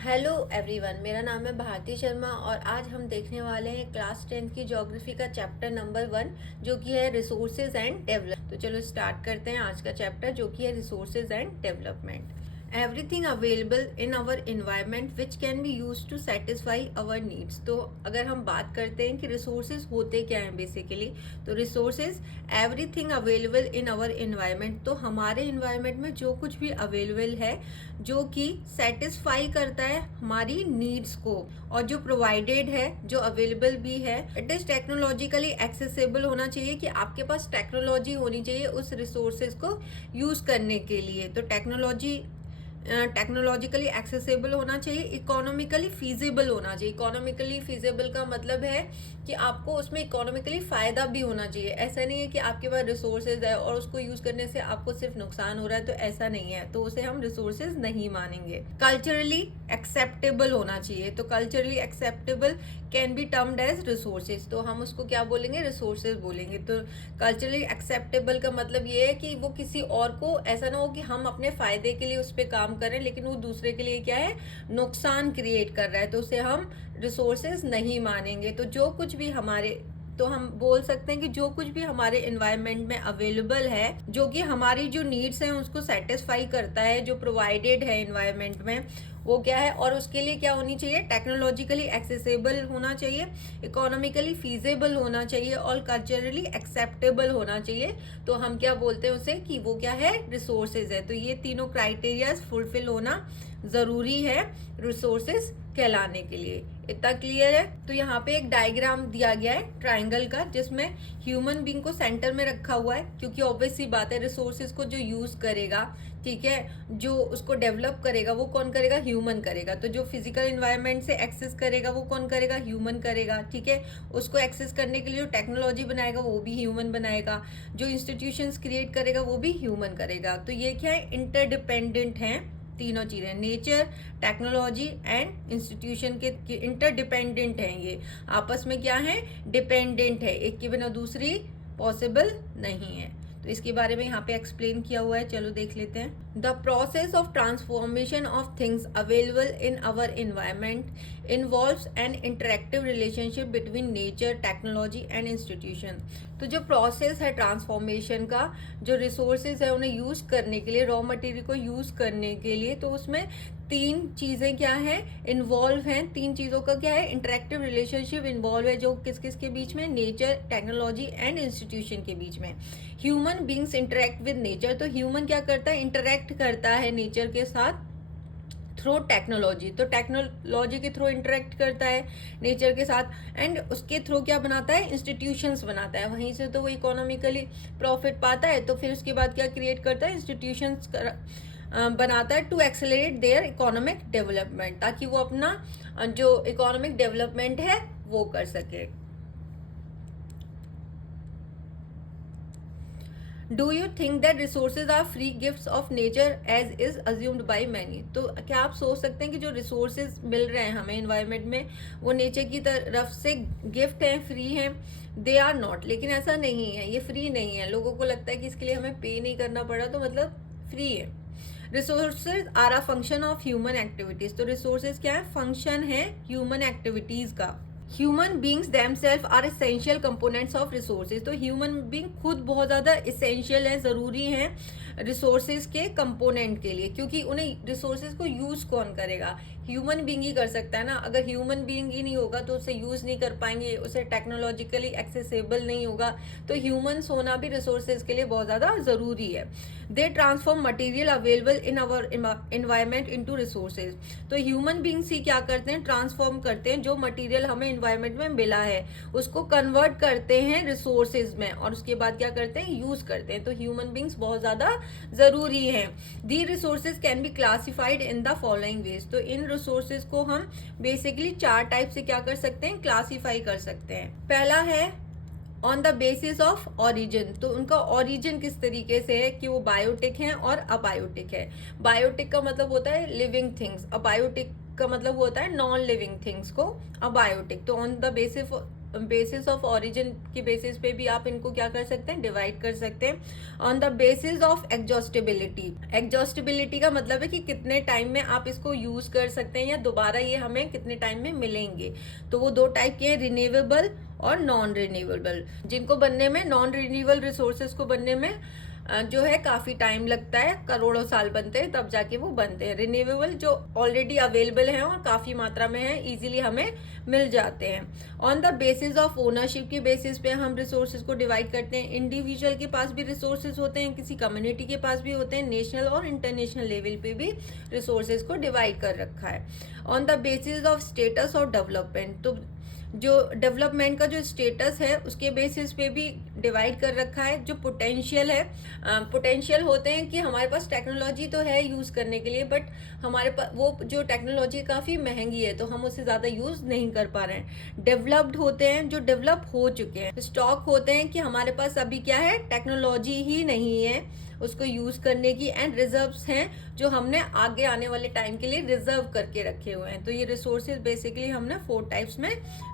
Hello everyone, मेरा नाम है भारती शर्मा और आज हम देखने वाले हैं क्लास 10th की ज्योग्राफी का चैप्टर नंबर 1 जो कि है रिसोर्सेज एंड डेवलप। तो चलो स्टार्ट करते हैं आज का चैप्टर जो कि है resources and development. Everything available in our environment which can be use to satisfy our needs. तो अगर हम बात करते हैं कि रिसोर्सेज होते क्या हैं बेसिकली, तो resources everything available in our environment, तो हमारे इन्वायरमेंट में जो कुछ भी अवेलेबल है जो कि सेटिस्फाई करता है हमारी नीड्स को और जो प्रोवाइडेड है, जो अवेलेबल भी है, इट इज टेक्नोलॉजिकली एक्सेसिबल होना चाहिए कि आपके पास टेक्नोलॉजी होनी चाहिए उस रिसोर्सेज को यूज करने के लिए। तो टेक्नोलॉजिकली एक्सेसिबल होना चाहिए, इकोनॉमिकली फीजिबल होना चाहिए। इकोनॉमिकली फीजिबल का मतलब है कि आपको उसमें इकोनॉमिकली फायदा भी होना चाहिए। ऐसा नहीं है कि आपके पास रिसोर्सेज है और उसको यूज करने से आपको सिर्फ नुकसान हो रहा है, तो ऐसा नहीं है, तो उसे हम रिसोर्सेज नहीं मानेंगे। कल्चरली एक्सेप्टेबल होना चाहिए, तो culturally acceptable can be termed as resources, तो हम उसको क्या बोलेंगे, रिसोर्सेज बोलेंगे। तो कल्चरली एक्सेप्टेबल का मतलब ये है कि वो किसी और को, ऐसा ना हो कि हम अपने फायदे के लिए उस पर काम करें लेकिन वो दूसरे के लिए क्या है, नुकसान क्रिएट कर रहा है, तो उसे हम रिसोर्सेज नहीं मानेंगे। तो जो कुछ भी हमारे, तो हम बोल सकते हैं कि जो कुछ भी हमारे एनवायरनमेंट में अवेलेबल है जो कि हमारी जो नीड्स हैं उसको सेटिस्फाई करता है, जो प्रोवाइडेड है एनवायरनमेंट में, वो क्या है, और उसके लिए क्या होनी चाहिए, टेक्नोलॉजिकली एक्सेसिबल होना चाहिए, इकोनॉमिकली फीजेबल होना चाहिए और कल्चरली एक्सेप्टेबल होना चाहिए। तो हम क्या बोलते हैं उसे कि वो क्या है, रिसोर्सेज है। तो ये तीनों क्राइटेरियाज फुलफिल होना जरूरी है रिसोर्सेज कहलाने के लिए। इतना क्लियर है। तो यहाँ पे एक डायग्राम दिया गया है ट्राइंगल का जिसमें ह्यूमन बीइंग को सेंटर में रखा हुआ है, क्योंकि ऑब्वियस सी बात है रिसोर्सेज को जो यूज करेगा, ठीक है, जो उसको डेवलप करेगा वो कौन करेगा, ह्यूमन करेगा। तो जो फिजिकल एनवायरनमेंट से एक्सेस करेगा वो कौन करेगा, ह्यूमन करेगा, ठीक है। उसको एक्सेस करने के लिए जो टेक्नोलॉजी बनाएगा वो भी ह्यूमन बनाएगा, जो इंस्टीट्यूशंस क्रिएट करेगा वो भी ह्यूमन करेगा। तो ये क्या है, इंटरडिपेंडेंट हैं तीनों चीजें, नेचर, टेक्नोलॉजी एंड इंस्टीट्यूशन के इंटरडिपेंडेंट हैं। ये आपस में क्या है, डिपेंडेंट है, एक के बिना दूसरी पॉसिबल नहीं है। तो इसके बारे में यहाँ पे एक्सप्लेन किया हुआ है, चलो देख लेते हैं। The process of transformation of things available in our environment involves an interactive relationship between nature, technology and institution. तो जो प्रोसेस है ट्रांसफॉर्मेशन का, जो रिसोर्सेज है उन्हें यूज करने के लिए, रॉ मटेरियल को यूज करने के लिए, तो उसमें तीन चीजें क्या है, इन्वॉल्व हैं। तीन चीजों का क्या है, इंटरेक्टिव रिलेशनशिप इन्वॉल्व है, जो किस किस के बीच में, नेचर, टेक्नोलॉजी एंड इंस्टीट्यूशन के बीच में। Human beings interact with nature, तो ह्यूमन क्या करता है, इंटरेक्ट करता है नेचर के साथ थ्रू टेक्नोलॉजी। तो टेक्नोलॉजी के थ्रू इंटरेक्ट करता है नेचर के साथ एंड उसके थ्रू क्या बनाता है, इंस्टीट्यूशंस बनाता है, वहीं से तो वो इकोनॉमिकली प्रॉफिट पाता है। तो फिर उसके बाद क्या क्रिएट करता है, इंस्टीट्यूशंस बनाता है to accelerate their economic development, ताकि वो अपना जो इकोनॉमिक डेवलपमेंट है वो कर सके। Do you think that resources are free gifts of nature as is assumed by many. तो क्या आप सोच सकते हैं कि जो रिसोर्सेज मिल रहे हैं हमें इन्वायरमेंट में वो नेचर की तरफ से गिफ्ट हैं, फ्री हैं? दे आर नॉट, लेकिन ऐसा नहीं है, ये फ्री नहीं है। लोगों को लगता है कि इसके लिए हमें पे नहीं करना पड़ा, तो मतलब फ्री है। Resources are a function of human activities, तो रिसोर्सेज क्या है, फंक्शन है ह्यूमन एक्टिविटीज का। Human beings themselves are essential components of resources, तो ह्यूमन बींग खुद बहुत ज्यादा इसेंशियल है, जरूरी है रिसोर्सेज के कंपोनेंट के लिए, क्योंकि उन्हें रिसोर्सेज को यूज कौन करेगा, ह्यूमन बींग ही कर सकता है ना। अगर ह्यूमन बींग ही नहीं होगा तो उसे यूज नहीं कर पाएंगे, उसे टेक्नोलॉजिकली एक्सेसिबल नहीं होगा, तो ह्यूमंस होना भी रिसोर्सेज के लिए बहुत ज्यादा जरूरी है। They transform material available in our environment into resources, तो ह्यूमन बींग्स ही क्या करते हैं, ट्रांसफॉर्म करते हैं जो मटेरियल हमें एनवायरमेंट में मिला है उसको कन्वर्ट करते हैं रिसोर्सेज में, और उसके बाद क्या करते हैं, यूज करते हैं। तो ह्यूमन बींग्स बहुत ज्यादा जरूरी हैं। दी resources can be classified in the following veg, तो इन रिसोर्सेज को हम बेसिकली चार टाइप से क्या कर सकते हैं, क्लासीफाई कर सकते हैं। पहला है on the basis of origin, तो उनका ऑरिजिन किस तरीके से है कि वो बायोटिक है और अबायोटिक है। बायोटिक का मतलब होता है लिविंग थिंग्स, अबायोटिक का मतलब होता है नॉन लिविंग थिंग्स को अबायोटिक। तो on the basis of origin के बेसिस पे भी आप इनको क्या कर सकते हैं, डिवाइड कर सकते हैं। On the basis of exhaustibility, exhaustibility का मतलब है कि कितने टाइम में आप इसको यूज कर सकते हैं या दोबारा ये हमें कितने टाइम में मिलेंगे। तो वो दो टाइप के हैं, रिन्यूएबल और नॉन रिन्यूएबल, जिनको बनने में, नॉन रिन्यूएबल रिसोर्सेज को बनने में जो है काफी टाइम लगता है, करोड़ों साल बनते हैं तब जाके वो बनते हैं। रिन्यूएबल जो ऑलरेडी अवेलेबल हैं और काफी मात्रा में है, इजीली हमें मिल जाते हैं। On the basis of ownership के बेसिस पे हम रिसोर्सेज को डिवाइड करते हैं। इंडिविजुअल के पास भी रिसोर्सेज होते हैं, किसी कम्युनिटी के पास भी होते हैं, नेशनल और इंटरनेशनल लेवल पे भी रिसोर्सेज को डिवाइड कर रखा है। On the basis of status और डेवलपमेंट, तो जो डेवलपमेंट का जो स्टेटस है उसके बेसिस पे भी डिवाइड कर रखा है। जो पोटेंशियल है, पोटेंशियल होते हैं कि हमारे पास टेक्नोलॉजी तो है यूज करने के लिए, बट हमारे पास वो जो टेक्नोलॉजी काफी महंगी है तो हम उससे ज्यादा यूज नहीं कर पा रहे हैं। डेवलप्ड होते हैं जो डेवलप हो चुके हैं। स्टॉक होते हैं कि हमारे पास अभी क्या है, टेक्नोलॉजी ही नहीं है उसको यूज करने की। एंड रिजर्व्स हैं जो हमने आगे आने वाले टाइम के लिए रिजर्व करके रखे हुए हैं। तो ये रिसोर्सेज बेसिकली हमने 4 टाइप्स में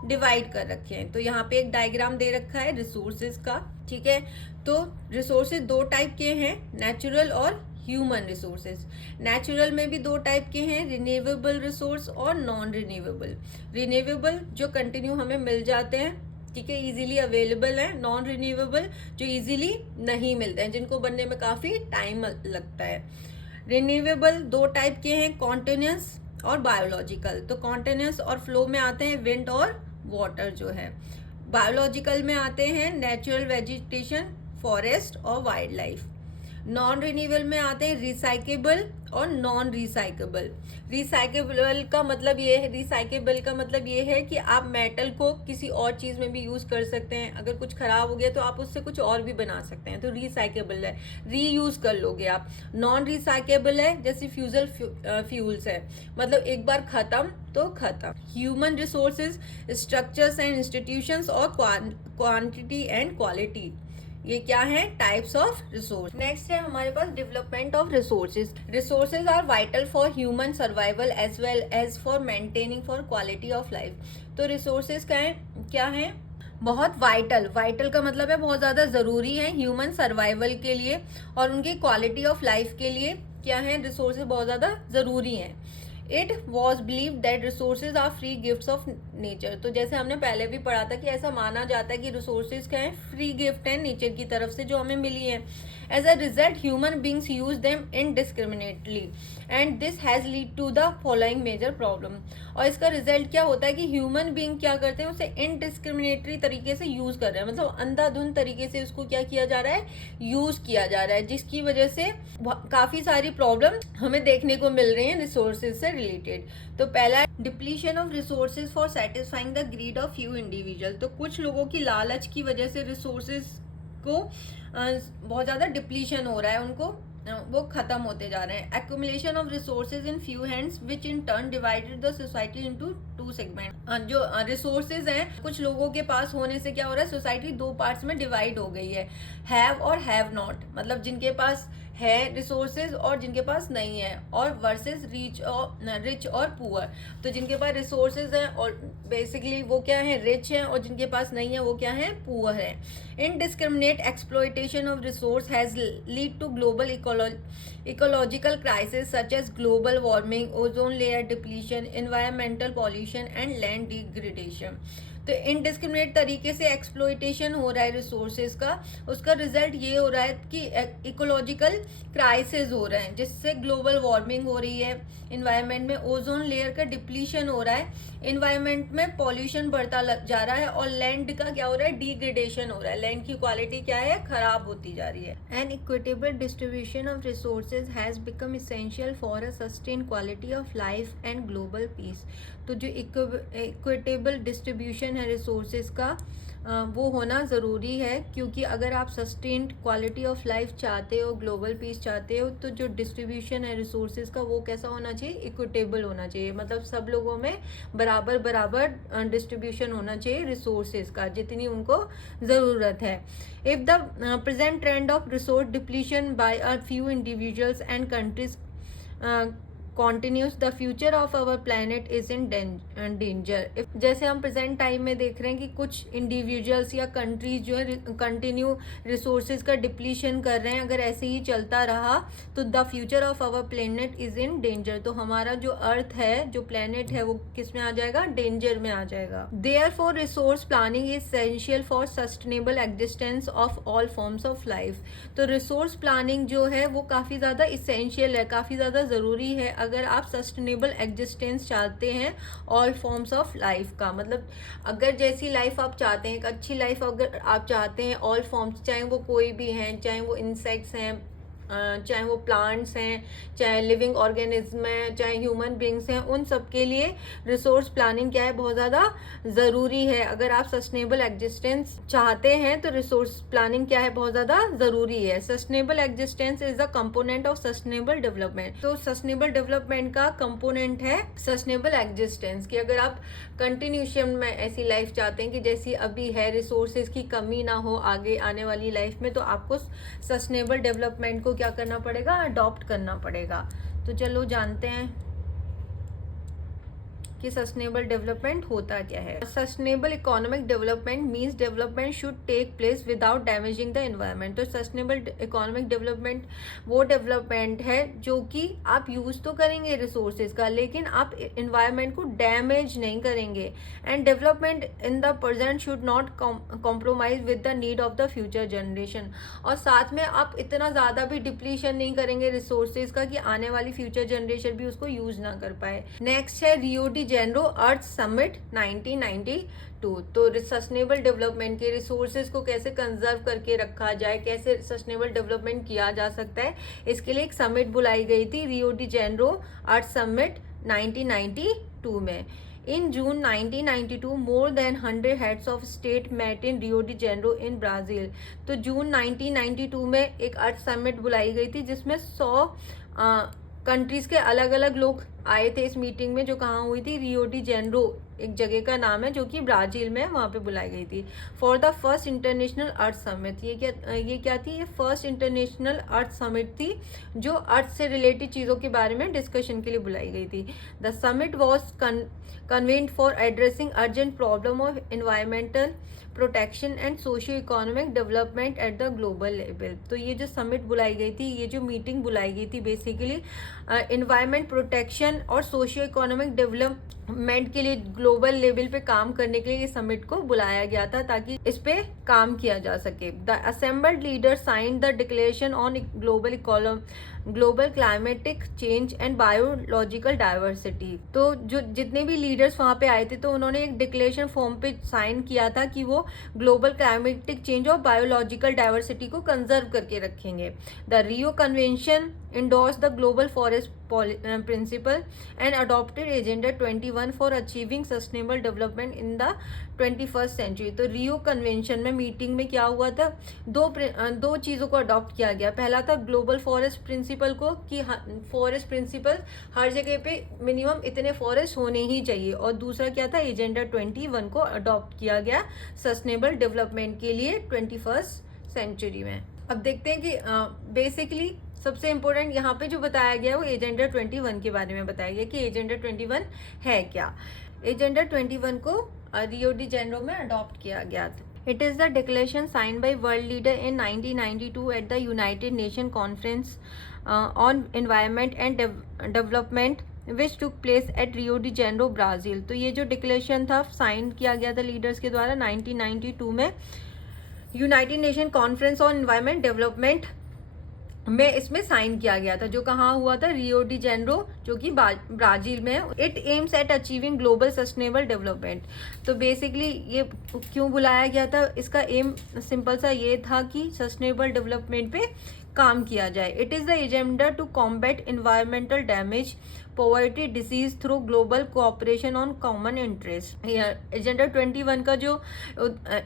डिवाइड कर रखे हैं। तो यहाँ पे एक डायग्राम दे रखा है रिसोर्सेज का, ठीक है। तो रिसोर्सेज 2 टाइप के हैं, नेचुरल और ह्यूमन रिसोर्सेज। नेचुरल में भी 2 टाइप के हैं, रिन्यूएबल रिसोर्स और नॉन रिन्यूएबल। रिन्यूएबल जो कंटिन्यू हमें मिल जाते हैं, ठीक है, इजीली अवेलेबल है। नॉन रिन्यूएबल जो इजीली नहीं मिलते हैं, जिनको बनने में काफी टाइम लगता है। रिन्यूएबल 2 टाइप के हैं, कॉन्टिन्यूस और बायोलॉजिकल। तो कॉन्टिन्यूस और फ्लो में आते हैं विंड और वाटर जो है। बायोलॉजिकल में आते हैं नेचुरल वेजिटेशन, फॉरेस्ट और वाइल्ड लाइफ। नॉन रिन्यूएबल में आते हैं रिसाइकेबल और नॉन रिसाइकेबल। रिसाइकेबल का मतलब ये है, रिसाइकेबल का मतलब ये है कि आप मेटल को किसी और चीज में भी यूज कर सकते हैं। अगर कुछ खराब हो गया तो आप उससे कुछ और भी बना सकते हैं, तो रिसाइकेबल है, रीयूज कर लोगे आप। नॉन रिसाइकेबल है जैसे फ्यूजल फ्यूल्स है, मतलब एक बार खत्म तो खत्म। Human resources, structures and institutions और क्वांटिटी एंड क्वालिटी, ये क्या है, टाइप्स ऑफ रिसोर्स। नेक्स्ट है हमारे पास development of resources. Resources are vital for human survival as well as for maintaining for quality of life. तो रिसोर्सेज क्या है, बहुत वाइटल, वाइटल का मतलब है बहुत ज्यादा जरूरी है ह्यूमन सर्वाइवल के लिए और उनकी क्वालिटी ऑफ लाइफ के लिए क्या है, रिसोर्सेज बहुत ज्यादा जरूरी हैं। It was believe that resources are free gifts of nature. तो जैसे हमने पहले भी पढ़ा था कि ऐसा माना जाता है कि रिसोर्सेज क्या है, फ्री गिफ्ट है नेचर की तरफ से जो हमें मिली है। As a result human beings use them indiscriminately and this has lead to the following major problem. और इसका रिजल्ट क्या होता है कि ह्यूमन बींग क्या करते हैं, उसे इनडिस्क्रिमिनेटरी तरीके से यूज कर रहे हैं, मतलब अंधाधुंध तरीके से उसको क्या किया जा रहा है, यूज किया जा रहा है, जिसकी वजह से काफी सारी प्रॉब्लम हमें देखने को मिल रही है रिसोर्सेज से रिलेटेड। तो पहला है depletion of resources for satisfying the greed of few individual. तो कुछ लोगों की लालच की वजह से रिसोर्सेज को बहुत ज्यादा डिप्लीशन हो रहा है, उनको वो खत्म होते जा रहे हैं। Accumulation of resources in few hands which in turn divided the society into 2 segment. जो रिसोर्सेज हैं कुछ लोगों के पास होने से क्या हो रहा है, सोसाइटी 2 पार्ट्स में डिवाइड हो गई है, हैव और हैव नॉट, मतलब जिनके पास है रिसोर्सेज और जिनके पास नहीं है, और वर्सेस रिच और पुअर। तो जिनके पास रिसोर्सेज हैं और बेसिकली वो क्या है, रिच हैं, और जिनके पास नहीं है वो क्या है, पुअर है। Indiscriminate exploitation of resource has lead to global ecological crisis such as global warming, ozone layer depletion, environmental pollution and land degradation। तो इनडिस्क्रिमिनेट तरीके से एक्सप्लोइटेशन हो रहा है रिसोर्सेज का, उसका रिजल्ट ये हो रहा है कि इकोलॉजिकल क्राइसिस हो रहे हैं, जिससे ग्लोबल वार्मिंग हो रही है, इन्वायरमेंट में ओजोन लेयर का डिप्लीशन हो रहा है, इन्वायरमेंट में पॉल्यूशन बढ़ता जा रहा है, और लैंड का क्या हो रहा है, डिग्रेडेशन हो रहा है, लैंड की क्वालिटी क्या है, खराब होती जा रही है। An equitable distribution of resources has become essential for a sustain quality of life and global peace. तो जो इक्विटेबल डिस्ट्रीब्यूशन है रिसोर्सेज का वो होना ज़रूरी है, क्योंकि अगर आप सस्टेन्ड क्वालिटी ऑफ लाइफ चाहते हो, ग्लोबल पीस चाहते हो, तो जो डिस्ट्रीब्यूशन है रिसोर्सेज का वो कैसा होना चाहिए, इक्विटेबल होना चाहिए, मतलब सब लोगों में बराबर बराबर डिस्ट्रीब्यूशन होना चाहिए रिसोर्सेज का, जितनी उनको ज़रूरत है। If the present trend of resource depletion by a few individuals and countries continues, the future of our planet is in danger. जैसे हम प्रेजेंट टाइम में देख रहे हैं कि कुछ इंडिविजुअल्स या कंट्रीज जो है कंटिन्यू रिसोर्सेज का डिप्लीशन कर रहे हैं। अगर ऐसे ही चलता रहा तो the future of our planet is in danger, तो हमारा जो अर्थ है, जो प्लेनेट है, वो किस में आ जाएगा? डेंजर में आ जाएगा। Therefore resource planning is essential for sustainable existence of all forms of life. तो रिसोर्स प्लानिंग जो है वो काफ़ी ज़्यादा इसेंशियल है, काफ़ी ज़्यादा ज़रूरी है अगर आप सस्टेनेबल एग्जिस्टेंस चाहते हैं ऑल फॉर्म्स ऑफ लाइफ का। मतलब अगर जैसी लाइफ आप चाहते हैं, एक अच्छी लाइफ अगर आप चाहते हैं ऑल फॉर्म्स, चाहे वो कोई भी हैं, चाहे वो इंसेक्ट्स हैं, चाहे वो प्लांट्स हैं, चाहे लिविंग ऑर्गेनिज्म हैं, चाहे ह्यूमन बींग्स हैं, उन सब के लिए रिसोर्स प्लानिंग क्या है? बहुत ज़्यादा ज़रूरी है। अगर आप सस्टेनेबल एग्जिस्टेंस चाहते हैं तो रिसोर्स प्लानिंग क्या है? बहुत ज़्यादा ज़रूरी है। Sustainable existence is a component of sustainable development. तो सस्टेनेबल डेवलपमेंट का कंपोनेंट है सस्टेनेबल एग्जिस्टेंस, कि अगर आप कंटिन्यूशन में ऐसी लाइफ चाहते हैं कि जैसी अभी है, रिसोर्सेज की कमी ना हो आगे आने वाली लाइफ में, तो आपको सस्टेनेबल डेवलपमेंट को क्या करना पड़ेगा? अडॉप्ट करना पड़ेगा। तो चलो जानते हैं कि सस्टेनेबल डेवलपमेंट होता क्या है। Sustainable economic development means development should take place without damaging the environment. तो सस्टेनेबल इकोनॉमिक डेवलपमेंट वो डेवलपमेंट है जो कि आप यूज तो करेंगे रिसोर्सेज का, लेकिन आप एनवायरनमेंट को डैमेज नहीं करेंगे। And development in the present should not compromise with the need of the future generation. और साथ में आप इतना ज़्यादा भी डिप्लीशन नहीं करेंगे रिसोर्सेज का कि आने वाली फ्यूचर जनरेशन भी उसको यूज ना कर पाए। नेक्स्ट है रियो डी जेनेरो अर्थ समिट 1992। तो सस्टेनेबल डेवलपमेंट के रिसोर्सेज को कैसे कंजर्व करके रखा जाए, कैसे सस्टेनेबल डेवलपमेंट किया जा सकता है, इसके लिए एक समिट बुलाई गई थी, रियो डी जेनेरो अर्थ समिट 1992 में। In June 1992, more than 100 heads of state met in Rio de Janeiro in Brazil। तो जून 1992 में एक अर्थ समिट बुलाई गई थी जिसमें 100 कंट्रीज के अलग अलग लोग आए थे इस मीटिंग में, जो कहाँ हुई थी? रियो डी जेनेरो एक जगह का नाम है जो कि ब्राजील में, वहाँ पे बुलाई गई थी। For the first international earth summit. ये क्या थी? ये फर्स्ट इंटरनेशनल अर्थ समिट थी जो अर्थ से रिलेटेड चीज़ों के बारे में डिस्कशन के लिए बुलाई गई थी। The summit was convened for addressing urgent problem of environmental protection and socio-economic development at the global level। तो ये जो समिट बुलाई गई थी, ये जो मीटिंग बुलाई गई थी, बेसिकली एनवायरमेंट प्रोटेक्शन और सोशियो इकोनॉमिक डेवलपमेंट के लिए ग्लोबल लेवल पे काम करने के लिए ये समिट को बुलाया गया था ताकि इस पे काम किया जा सके। The assembled leader signed the declaration on global climatic change and biological diversity. तो जो जितने भी लीडर्स वहाँ पे आए थे, तो उन्होंने एक डिक्लेरेशन फॉर्म पे साइन किया था कि वो ग्लोबल क्लाइमेटिक चेंज और बायोलॉजिकल डाइवर्सिटी को कंजर्व करके रखेंगे। The Rio convention endorsed the global forest principle and adopted agenda 21 for achieving sustainable development in the 21st century। तो रियो कन्वेंशन में मीटिंग में क्या हुआ था? दो चीज़ों को अडॉप्ट किया गया। पहला था ग्लोबल फॉरेस्ट प्रिंसिपल को, कि फॉरेस्ट प्रिंसिपल हर जगह पे मिनिमम इतने फॉरेस्ट होने ही चाहिए, और दूसरा क्या था? एजेंडा 21 को अडॉप्ट किया गया सस्टेनेबल डेवलपमेंट के लिए 21st सेंचुरी में। अब देखते हैं कि बेसिकली सबसे इम्पोर्टेंट यहाँ पे जो बताया गया वो एजेंडा 21 के बारे में बताया गया कि एजेंडा 21 है क्या। एजेंडा 21 को रियो डी जेनेरो में अडॉप्ट किया गया था। It is the declaration signed by world leader in 1992 at the United Nations Conference on Environment and Development which took place at Rio de Janeiro, Brazil। तो ये जो डिक्लेरेशन था sign किया गया था लीडर्स के द्वारा 1992 में United nation conference on environment development में इसमें साइन किया गया था, जो कहाँ हुआ था? रियो डी जेनेरो, जो कि ब्राजील में है। It aims at achieving global sustainable development. तो बेसिकली ये क्यों बुलाया गया था? इसका एम सिंपल सा ये था कि सस्टेनेबल डेवलपमेंट पे काम किया जाए। It is the agenda to combat environmental damage, poverty, disease through global cooperation on common interest. Agenda 21 का जो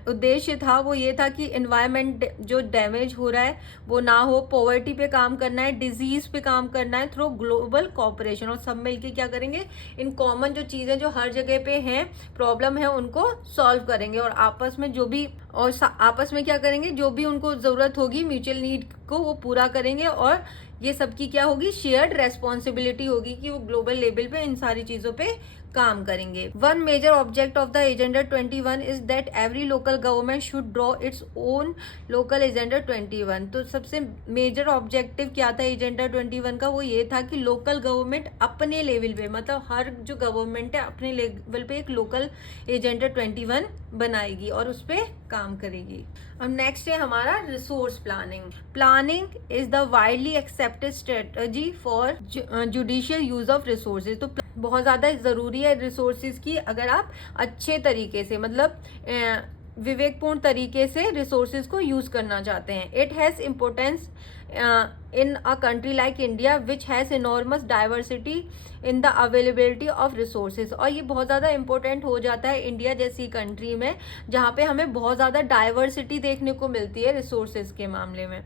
उद्देश्य था वो ये था कि एनवायरमेंट जो डैमेज हो रहा है वो ना हो, पॉवर्टी पे काम करना है, डिजीज पे काम करना है थ्रू ग्लोबल कोऑपरेशन, और सब मिलके क्या करेंगे? इन कॉमन जो चीज़ें जो हर जगह पे हैं, प्रॉब्लम है, उनको सॉल्व करेंगे, और आपस में जो भी आपस में क्या करेंगे? जो भी उनको ज़रूरत होगी म्यूचुअल नीड को वो पूरा करेंगे, और ये सबकी क्या होगी, शेयर्ड रेस्पॉन्सिबिलिटी होगी कि वो ग्लोबल लेवल पे इन सारी चीजों पे काम करेंगे। One major object of the agenda 21 is that every local government should draw its own local agenda 21। तो सबसे मेजर ऑब्जेक्टिव क्या था एजेंडा 21 का, वो ये था कि लोकल गवर्नमेंट अपने लेवल पे, मतलब हर जो गवर्नमेंट है अपने लेवल पे एक लोकल एजेंडा 21 बनाएगी और उस पर काम करेगी। अब नेक्स्ट है हमारा resource planning. Planning is the widely accepted strategy for judicial use of resources. तो बहुत ज़्यादा ज़रूरी है रिसोर्सेज की, अगर आप अच्छे तरीके से, मतलब विवेकपूर्ण तरीके से रिसोर्सेज को यूज करना चाहते हैं। It has importance in a country like India which has enormous diversity in the availability of resources. और ये बहुत ज़्यादा इंपॉर्टेंट हो जाता है इंडिया जैसी कंट्री में, जहाँ पे हमें बहुत ज़्यादा डाइवर्सिटी देखने को मिलती है रिसोर्सेज के मामले में।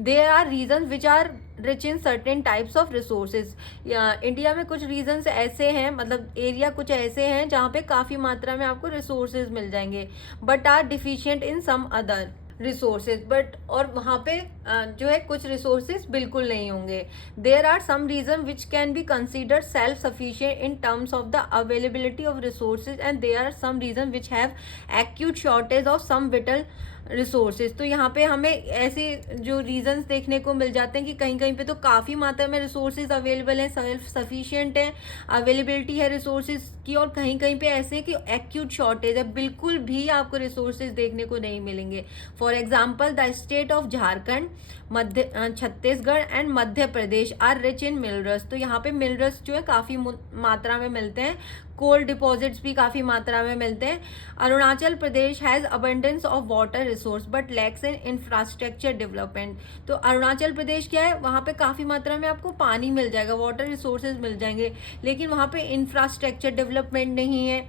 There are region which are rich in certain types of resources. India में कुछ रीजन्स ऐसे हैं, मतलब एरिया कुछ ऐसे हैं जहाँ पे काफ़ी मात्रा में आपको रिसोर्सेज मिल जाएंगे, but are deficient in some other resources. But और वहाँ पे जो है कुछ रिसोर्सेज बिल्कुल नहीं होंगे। There are some region which can be considered self sufficient in terms of the availability of resources and there are some region which have acute shortage of some vital resources. तो यहाँ पे हमें ऐसे जो reasons देखने को मिल जाते हैं कि कहीं कहीं पे तो काफ़ी मात्रा में रिसोर्सेज अवेलेबल हैं, सेल्फ सफिशिएंट है, अवेलेबिलिटी है रिसोर्सेज की, और कहीं कहीं पे ऐसे है कि एक्यूट शॉर्टेज है, बिल्कुल भी आपको रिसोर्सेज देखने को नहीं मिलेंगे। For example the state of Jharkhand, Chhattisgarh and Madhya Pradesh are rich in minerals. तो यहाँ पे मिनरल्स जो है काफ़ी मात्रा में मिलते हैं, कोल डिपॉजिट्स भी काफ़ी मात्रा में मिलते हैं। Arunachal Pradesh has abundance of water resource but lacks in infrastructure development. तो अरुणाचल प्रदेश क्या है, वहाँ पे काफ़ी मात्रा में आपको पानी मिल जाएगा, वाटर रिसोर्सेज मिल जाएंगे, लेकिन वहाँ पे इंफ्रास्ट्रक्चर डेवलपमेंट नहीं है।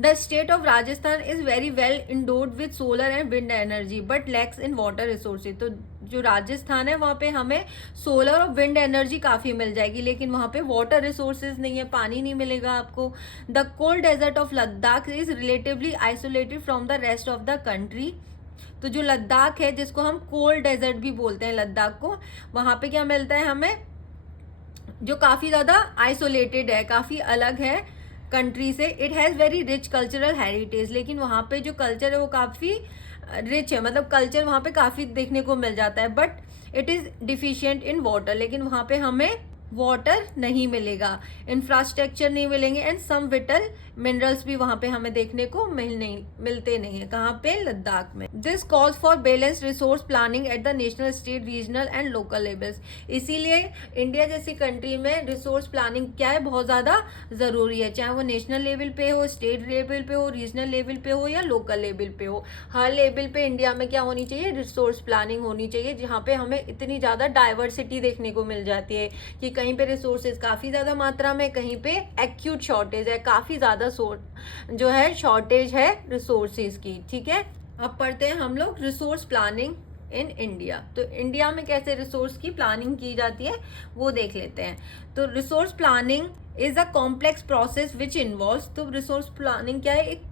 The state of Rajasthan is very well endured with solar and wind energy but lacks in water resources. तो जो राजस्थान है वहाँ पे हमें सोलर और विंड एनर्जी काफ़ी मिल जाएगी, लेकिन वहाँ पे वाटर रिसोर्सेज नहीं है, पानी नहीं मिलेगा आपको। The cold desert of Ladakh is relatively isolated from the rest of the country. तो जो लद्दाख है, जिसको हम कोल्ड डेजर्ट भी बोलते हैं लद्दाख को, वहाँ पे क्या मिलता है हमें, जो काफ़ी ज़्यादा आइसोलेटेड है, काफ़ी अलग है कंट्री से। It has very rich cultural heritage, लेकिन वहाँ पे जो कल्चर है वो काफ़ी रिच है, मतलब कल्चर वहाँ पे काफ़ी देखने को मिल जाता है। But it is deficient in water, लेकिन वहाँ पे हमें वाटर नहीं मिलेगा, इंफ्रास्ट्रक्चर नहीं मिलेंगे, एंड सम विटल मिनरल्स भी वहाँ पे हमें देखने को मिलते नहीं है। कहाँ पे, लद्दाख में। This calls for balance resource planning at the national, state, regional and local levels. इसीलिए इंडिया जैसी कंट्री में रिसोर्स प्लानिंग क्या है, बहुत ज़्यादा ज़रूरी है, चाहे वो नेशनल लेवल पे हो, स्टेट लेवल पे हो, रीजनल लेवल पे हो या लोकल लेवल पे हो। हर लेवल पे इंडिया में क्या होनी चाहिए, रिसोर्स प्लानिंग होनी चाहिए, जहाँ पे हमें इतनी ज़्यादा डाइवर्सिटी देखने को मिल जाती है कि कहीं पे रिसोर्सेज काफ़ी ज़्यादा मात्रा में, कहीं पे एक्यूट शॉर्टेज है, काफ़ी ज़्यादा जो है शॉर्टेज है रिसोर्सेज की। ठीक है, अब पढ़ते हैं हम लोग रिसोर्स प्लानिंग इन इंडिया। तो इंडिया में कैसे रिसोर्स की प्लानिंग की जाती है वो देख लेते हैं। तो resource planning is a complex process which involves. तो रिसोर्स प्लानिंग क्या है, एक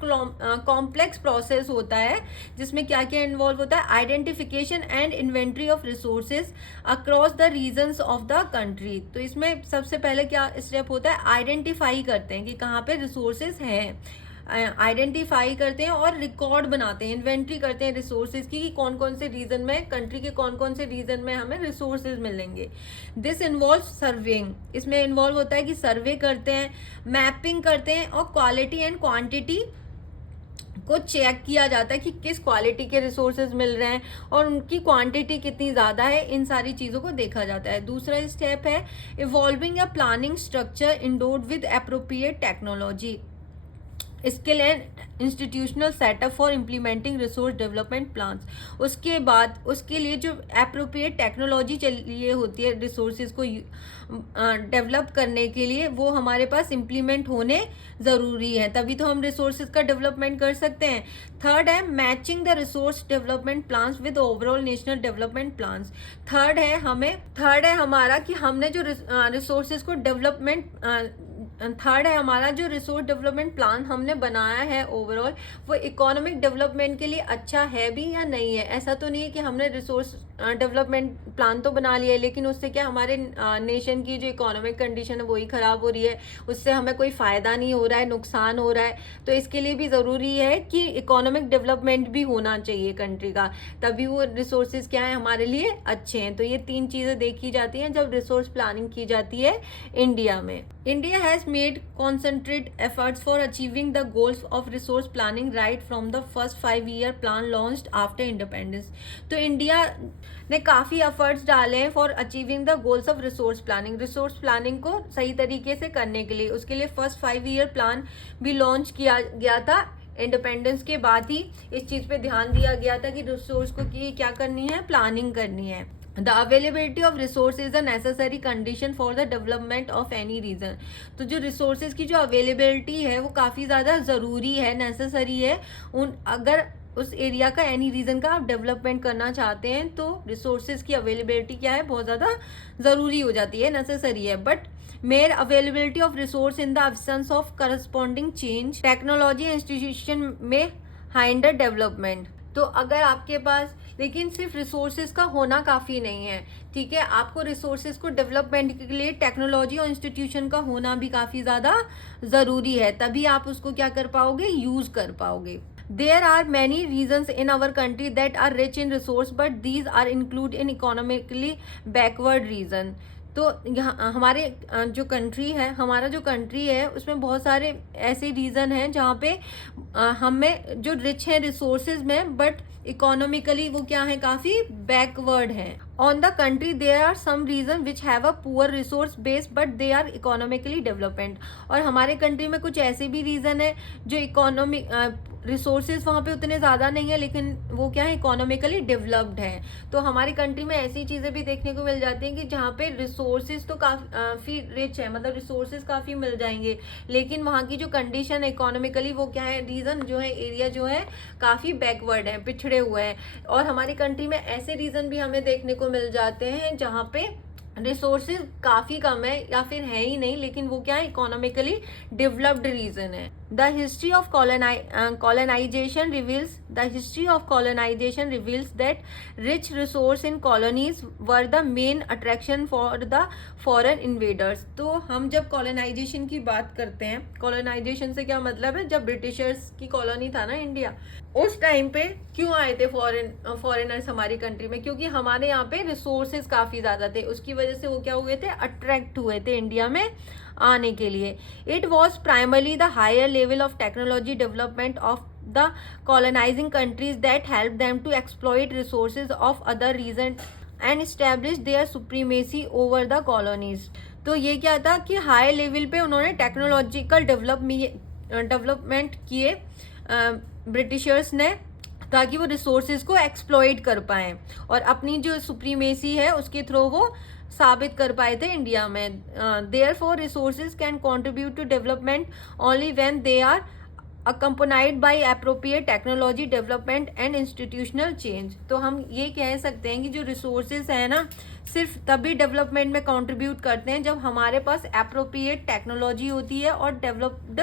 कॉम्प्लेक्स प्रोसेस होता है जिसमें क्या क्या इन्वॉल्व होता है, identification and inventory of resources across the regions of the country. तो इसमें सबसे पहले क्या स्टेप होता है, आइडेंटिफाई करते हैं कि कहाँ पे रिसोर्सेज हैं, आइडेंटिफाई करते हैं और रिकॉर्ड बनाते हैं, इन्वेंट्री करते हैं रिसोर्सेज की, कि कौन कौन से रीजन में, कंट्री के कौन कौन से रीजन में हमें रिसोर्सेज मिलेंगे। दिस इन्वॉल्व सर्वेइंग, इसमें इन्वॉल्व होता है कि सर्वे करते हैं, मैपिंग करते हैं, और क्वालिटी एंड क्वांटिटी को चेक किया जाता है कि किस क्वालिटी के रिसोर्सेज मिल रहे हैं और उनकी क्वांटिटी कितनी ज़्यादा है, इन सारी चीज़ों को देखा जाता है। दूसरा स्टेप है evolving a planning structure endured with appropriate technology, skill and institutional setup for implementing resource development plans. उसके बाद उसके लिए जो एप्रोप्रिएट टेक्नोलॉजी चाहिए होती है रिसोर्सेज को डेवलप करने के लिए, वो हमारे पास इम्प्लीमेंट होने ज़रूरी है, तभी तो हम रिसोर्सेज का डेवलपमेंट कर सकते हैं। थर्ड है matching the resource development plans with overall national development plans. Third है हमारा कि हमने जो रिसोर्सेज को डेवलपमेंट, थर्ड है हमारा जो रिसोर्स डेवलपमेंट प्लान हमने बनाया है ओवरऑल, वो इकोनॉमिक डेवलपमेंट के लिए अच्छा है भी या नहीं है। ऐसा तो नहीं है कि हमने रिसोर्स डेवलपमेंट प्लान तो बना लिया है, लेकिन उससे क्या हमारे नेशन की जो इकोनॉमिक कंडीशन है वही ख़राब हो रही है, उससे हमें कोई फ़ायदा नहीं हो रहा है, नुकसान हो रहा है। तो इसके लिए भी ज़रूरी है कि इकोनॉमिक डेवलपमेंट भी होना चाहिए कंट्री का, तभी वो रिसोर्सेज क्या है हमारे लिए अच्छे हैं। तो ये 3 चीज़ें देखी जाती हैं जब रिसोर्स प्लानिंग की जाती है इंडिया में। India has made concentrate efforts for achieving the goals of resource planning right from the first 5-year plan launched after independence. तो इंडिया ने काफ़ी एफर्ट्स डाले हैं for achieving the goals of resource planning, resource planning को सही तरीके से करने के लिए। उसके लिए फर्स्ट 5-year प्लान भी लॉन्च किया गया था। इंडिपेंडेंस के बाद ही इस चीज़ पे ध्यान दिया गया था कि रिसोर्स को की क्या करनी है, प्लानिंग करनी है। The availability of resource is a necessary condition for the development of any region. तो जो रिसोर्सेज की जो अवेलेबिलिटी है वो काफ़ी ज़्यादा ज़रूरी है, नेसेसरी है। अगर उस एरिया का एनी रीजन का आप डेवलपमेंट करना चाहते हैं तो रिसोर्सेज की अवेलेबिलिटी क्या है, बहुत ज़्यादा ज़रूरी हो जाती है, नेसेसरी है। But mayor availability of resource in the absence of corresponding change technology institution में हाइंडर डेवलपमेंट। तो अगर आपके पास, लेकिन सिर्फ रिसोर्सेज का होना काफ़ी नहीं है, ठीक है, आपको रिसोर्सेज को डेवलपमेंट के लिए टेक्नोलॉजी और इंस्टीट्यूशन का होना भी काफ़ी ज़्यादा ज़रूरी है, तभी आप उसको क्या कर पाओगे, यूज़ कर पाओगे। There are many regions in our country that are rich in resource, but these are included in economically backward region. तो यहाँ हमारे जो कंट्री है, हमारा जो कंट्री है उसमें बहुत सारे ऐसे रीज़न हैं जहाँ पे हमें जो रिच है रिसोर्सेज में, बट इकोनॉमिकली वो क्या है, काफ़ी बैकवर्ड है। On the country there are some region which have a poor resource base but they are economically development. और हमारे कंट्री में कुछ ऐसे भी रीज़न है जो इकोनॉमिक रिसोर्सेज वहाँ पे उतने ज़्यादा नहीं है, लेकिन वो क्या है, इकोनॉमिकली डेवलप्ड है। तो हमारी कंट्री में ऐसी चीज़ें भी देखने को मिल जाती हैं कि जहाँ पे रिसोर्सेज तो काफ़ी रिच है, मतलब रिसोर्सेज काफ़ी मिल जाएंगे, लेकिन वहाँ की जो कंडीशन है इकोनॉमिकली वो क्या है, रीजन जो है, एरिया जो है काफ़ी बैकवर्ड है, पिछड़े हुए हैं। और हमारी कंट्री में ऐसे रीजन भी हमें देखने को मिल जाते हैं जहाँ पे रिसोर्सेज काफ़ी कम है या फिर है ही नहीं, लेकिन वो क्या है, इकोनॉमिकली डेवलप्ड रीजन है। The history of colonization reveals that rich resource in colonies were the main attraction for the foreign invaders। तो हम जब कॉलोनाइजेशन की बात करते हैं, कॉलोनाइजेशन से क्या मतलब है, जब ब्रिटिशर्स की कॉलोनी था ना इंडिया, उस टाइम पे क्यों आए थे फॉरेनर्स हमारी कंट्री में, क्योंकि हमारे यहाँ पे रिसोर्सेज काफ़ी ज़्यादा थे, उसकी वजह से वो क्या हुए थे, अट्रैक्ट हुए थे इंडिया में आने के लिए। It was primarily the higher level of technology development of the colonising countries that help them to exploit resources of other region and establish their supremacy over the colonies. तो ये क्या था कि हाई लेवल पे उन्होंने technological development किए Britishers ने, ताकि वो रिसोर्सेज को एक्सप्लॉइट कर पाएँ और अपनी जो सुप्रीमेसी है उसके थ्रू वो साबित कर पाए थे इंडिया में। Therefore resources can contribute to development only when they are accompanied by appropriate technology development and institutional change. तो हम ये कह सकते हैं कि जो रिसोर्सेज है ना, सिर्फ तभी डेवलपमेंट में कंट्रीब्यूट करते हैं जब हमारे पास एप्रोप्रिएट टेक्नोलॉजी होती है और डेवलप्ड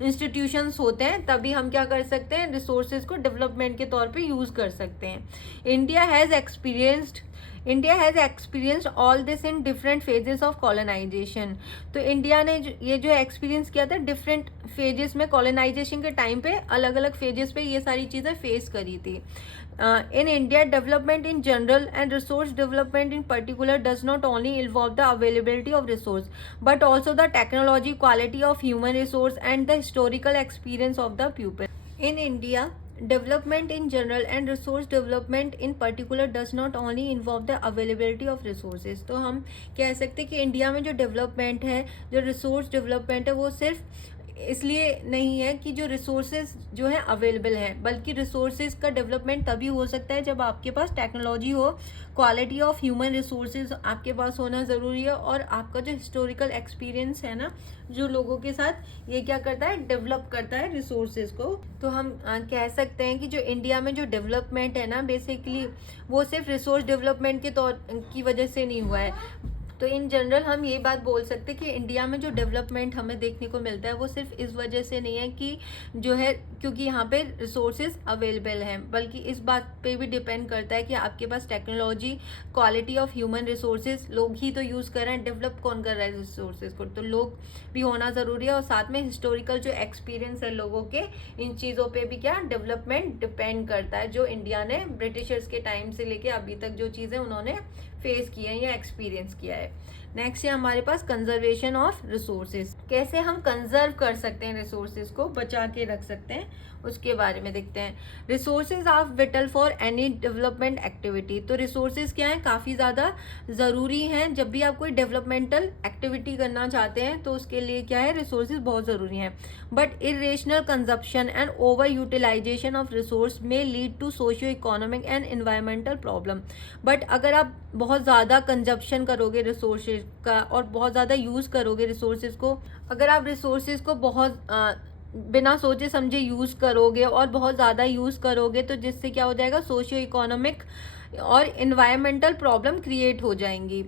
इंस्टीट्यूशंस होते हैं, तभी हम क्या कर सकते हैं, रिसोर्सेज को डेवलपमेंट के तौर पे यूज़ कर सकते हैं। India has experienced all this in different phases of colonisation. तो इंडिया ने ये जो एक्सपीरियंस किया था डिफरेंट फेजेस में, कॉलोनाइजेशन के टाइम पे अलग अलग फेजेस पे ये सारी चीज़ें फेस करी थी। In India, development in general and resource development in particular does not only involve the availability of resource, but also the technology, quality of human resource, and the historical experience of the people. In India, development in general and resource development in particular does not only involve the availability of resources। तो हम कह सकते हैं कि India में जो development है, जो रिसोर्स डेवलपमेंट है, वो सिर्फ इसलिए नहीं है कि जो रिसोर्सेज जो है अवेलेबल हैं, बल्कि रिसोर्सेज का डेवलपमेंट तभी हो सकता है जब आपके पास टेक्नोलॉजी हो, क्वालिटी ऑफ ह्यूमन रिसोर्सेज आपके पास होना ज़रूरी है, और आपका जो हिस्टोरिकल एक्सपीरियंस है ना, जो लोगों के साथ, ये क्या करता है, डेवलप करता है रिसोर्सेज को। तो हम कह सकते हैं कि जो इंडिया में जो डेवलपमेंट है ना, बेसिकली वो सिर्फ रिसोर्स डेवलपमेंट के तौर की वजह से नहीं हुआ है, तो इन जनरल हम ये बात बोल सकते हैं कि इंडिया में जो डेवलपमेंट हमें देखने को मिलता है वो सिर्फ इस वजह से नहीं है कि जो है क्योंकि यहाँ पे रिसोर्सेज अवेलेबल हैं, बल्कि इस बात पे भी डिपेंड करता है कि आपके पास technology, quality of human resources, लोग ही तो यूज़ कर रहे हैं, डेवलप कौन कर रहा है रिसोर्सेज को, तो लोग भी होना ज़रूरी है। और साथ में हिस्टोरिकल जो एक्सपीरियंस है लोगों के, इन चीज़ों पे भी क्या डेवलपमेंट डिपेंड करता है, जो इंडिया ने ब्रिटिशर्स के टाइम से लेके अभी तक जो चीज़ें उन्होंने फेस किया है या एक्सपीरियंस किया है। नेक्स्ट है हमारे पास कंजर्वेशन ऑफ रिसोर्सेज। कैसे हम कंजर्व कर सकते हैं, रिसोर्सेज को बचा के रख सकते हैं, उसके बारे में देखते हैं। Resources are vital for any development activity. तो रिसोर्सेज क्या है, काफ़ी ज़्यादा ज़रूरी हैं। जब भी आप कोई डेवलपमेंटल एक्टिविटी करना चाहते हैं तो उसके लिए क्या है, रिसोर्सेज बहुत ज़रूरी हैं। But irrational consumption and over utilization of resource may lead to socio economic and environmental problem. But अगर आप बहुत ज़्यादा कंजप्शन करोगे रिसोर्सेज का और बहुत ज़्यादा यूज़ करोगे रिसोर्सेज को, अगर आप रिसोर्सेज को बहुत बिना सोचे समझे यूज़ करोगे और बहुत ज़्यादा यूज़ करोगे, तो जिससे क्या हो जाएगा, सोशियो इकोनॉमिक और इन्वायरमेंटल प्रॉब्लम क्रिएट हो जाएंगी।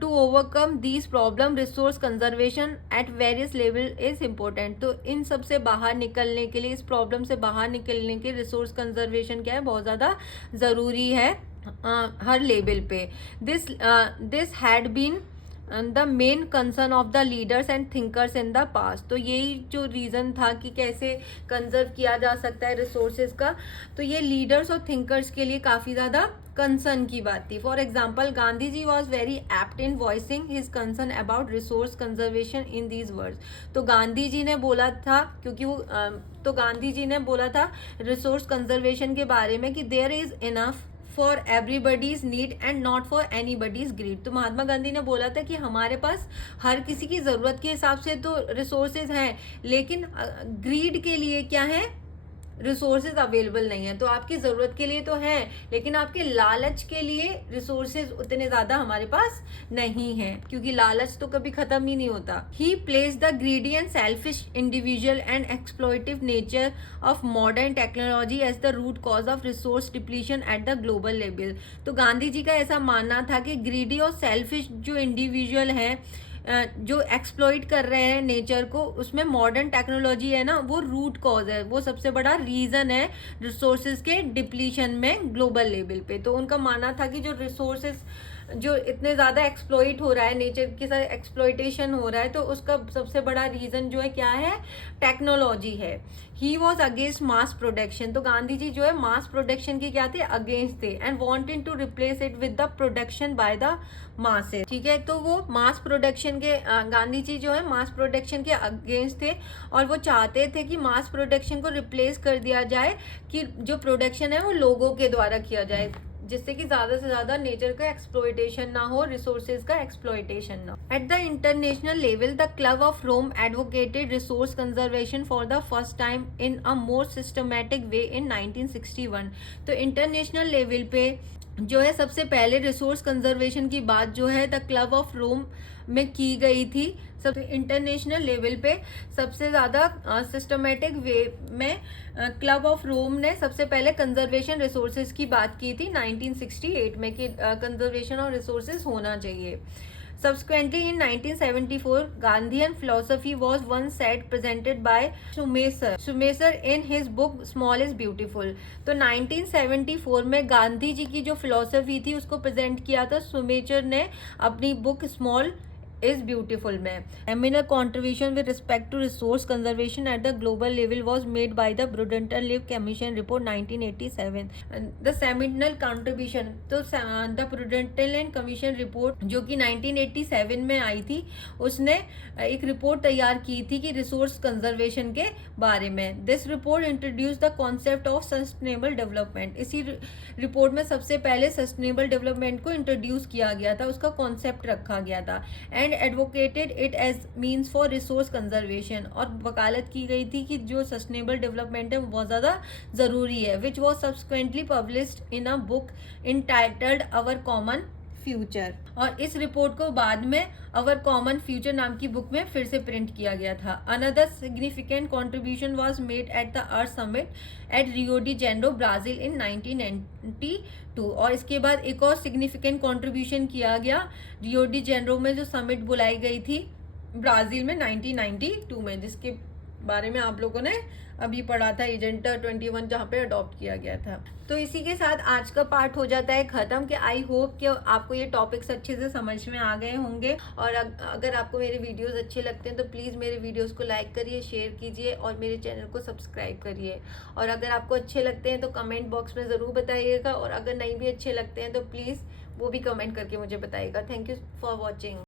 To overcome these problem resource conservation at various level is important. तो इन सब से बाहर निकलने के लिए, इस प्रॉब्लम से बाहर निकलने के रिसोर्स कंजर्वेशन क्या है, बहुत ज़्यादा ज़रूरी है हर लेवल पे। This had been the main concern of the leaders and thinkers in the past. तो यही जो रीज़न था कि कैसे कंजर्व किया जा सकता है रिसोर्सेज का, तो ये लीडर्स और थिंकर्स के लिए काफ़ी ज़्यादा कंसर्न की बात थी। For example, Gandhi ji was very apt in voicing his concern about resource conservation in these words. तो गांधी जी ने बोला था, क्योंकि वो तो गांधी जी ने बोला था रिसोर्स कंजर्वेशन के बारे में कि there is enough for everybody's need and not for anybody's greed. तो महात्मा गांधी ने बोला था कि हमारे पास हर किसी की ज़रूरत के हिसाब से तो रिसोर्सेज हैं, लेकिन ग्रीड के लिए क्या है, रिसोर्सेज अवेलेबल नहीं है। तो आपकी ज़रूरत के लिए तो है, लेकिन आपके लालच के लिए रिसोर्सेज उतने ज़्यादा हमारे पास नहीं है, क्योंकि लालच तो कभी ख़त्म ही नहीं होता। He places the greedy and selfish individual and exploitative nature of modern technology as the root cause of resource depletion at the global level. तो गांधी जी का ऐसा मानना था कि ग्रीडी और सेल्फिश जो इंडिविजुअल हैं, जो एक्सप्लॉइट कर रहे हैं नेचर को, उसमें मॉडर्न टेक्नोलॉजी है ना, वो रूट कॉज है, वो सबसे बड़ा रीज़न है रिसोर्सेज के डिप्लीशन में ग्लोबल लेवल पे। तो उनका मानना था कि जो रिसोर्सेज जो इतने ज़्यादा एक्सप्लॉइट हो रहा है, नेचर के साथ एक्सप्लॉइटेशन हो रहा है, तो उसका सबसे बड़ा रीज़न जो है क्या है, टेक्नोलॉजी है। He was against mass production. तो गांधी जी जो है मास प्रोडक्शन के क्या थे, अगेंस्ट थे, and wanted to replace it with the production by the masses. ठीक है, तो वो मास प्रोडक्शन के गांधी जी जो है मास प्रोडक्शन के अगेंस्ट थे, और वो चाहते थे कि मास प्रोडक्शन को रिप्लेस कर दिया जाए, कि जो प्रोडक्शन है वो लोगों के द्वारा किया जाए, जिससे कि ज़्यादा से ज़्यादा नेचर का एक्सप्लॉइटेशन ना हो, रिसोर्सेज का एक्सप्लॉइटेशन ना हो। At the international level, the club of Rome advocated resource conservation for the first time in a more systematic way in 1961। तो इंटरनेशनल लेवल पे जो है सबसे पहले रिसोर्स कंजर्वेशन की बात जो है द क्लब ऑफ रोम में की गई थी। सब इंटरनेशनल लेवल पे सबसे ज़्यादा सिस्टमेटिक वे में क्लब ऑफ रोम ने सबसे पहले कंजर्वेशन रिसोर्सेज की बात की थी 1968 में, कि कंजर्वेशन ऑफ रिसोर्सेज होना चाहिए। Subsequently, in 1974, Gandhian philosophy was once said presented by Sumeser in his book Small is Beautiful। तो 1974 में गांधी जी की जो फिलोसफी थी उसको प्रेजेंट किया था सुमेचर ने अपनी बुक स्मॉल is beautiful में। Seminal contribution with respect to resource conservation at the global level was made by the Brudenell Commission report 1987। The seminal contribution, तो the Brudenell Commission report जो कि 1987 में आई थी, उसने एक रिपोर्ट तैयार की थी कि रिसोर्स कंजर्वेशन के बारे में। This report introduce the concept of sustainable development. इसी रिपोर्ट में सबसे पहले सस्टेनेबल डेवलपमेंट को इंट्रोड्यूस किया गया था, उसका कॉन्सेप्ट रखा गया था, and advocated it as means for resource conservation. और वकालत की गई थी कि जो सस्टेनेबल डेवलपमेंट है वो बहुत ज़्यादा ज़रूरी है, which was subsequently published in a book entitled our common future. और इस रिपोर्ट को बाद में अवर कॉमन फ्यूचर नाम की बुक में फिर से प्रिंट किया गया था। Another significant contribution was made at the earth summit at Rio de Janeiro Brazil in 1992। और इसके बाद एक और सिग्निफिकेंट कॉन्ट्रीब्यूशन किया गया रियो डी जेनेरो में, जो समिट बुलाई गई थी ब्राजील में 1992 में, जिसके बारे में आप लोगों ने अभी पढ़ा था, एजेंडा 21 जहाँ पे अडॉप्ट किया गया था। तो इसी के साथ आज का पार्ट हो जाता है खत्म। कि आई होप कि आपको ये टॉपिक्स अच्छे से समझ में आ गए होंगे। और अगर आपको मेरे वीडियोस अच्छे लगते हैं तो प्लीज़ मेरे वीडियोस को लाइक करिए, शेयर कीजिए और मेरे चैनल को सब्सक्राइब करिए। और अगर आपको अच्छे लगते हैं तो कमेंट बॉक्स में ज़रूर बताइएगा, और अगर नहीं भी अच्छे लगते हैं तो प्लीज़ वो भी कमेंट करके मुझे बताइएगा। Thank you for watching.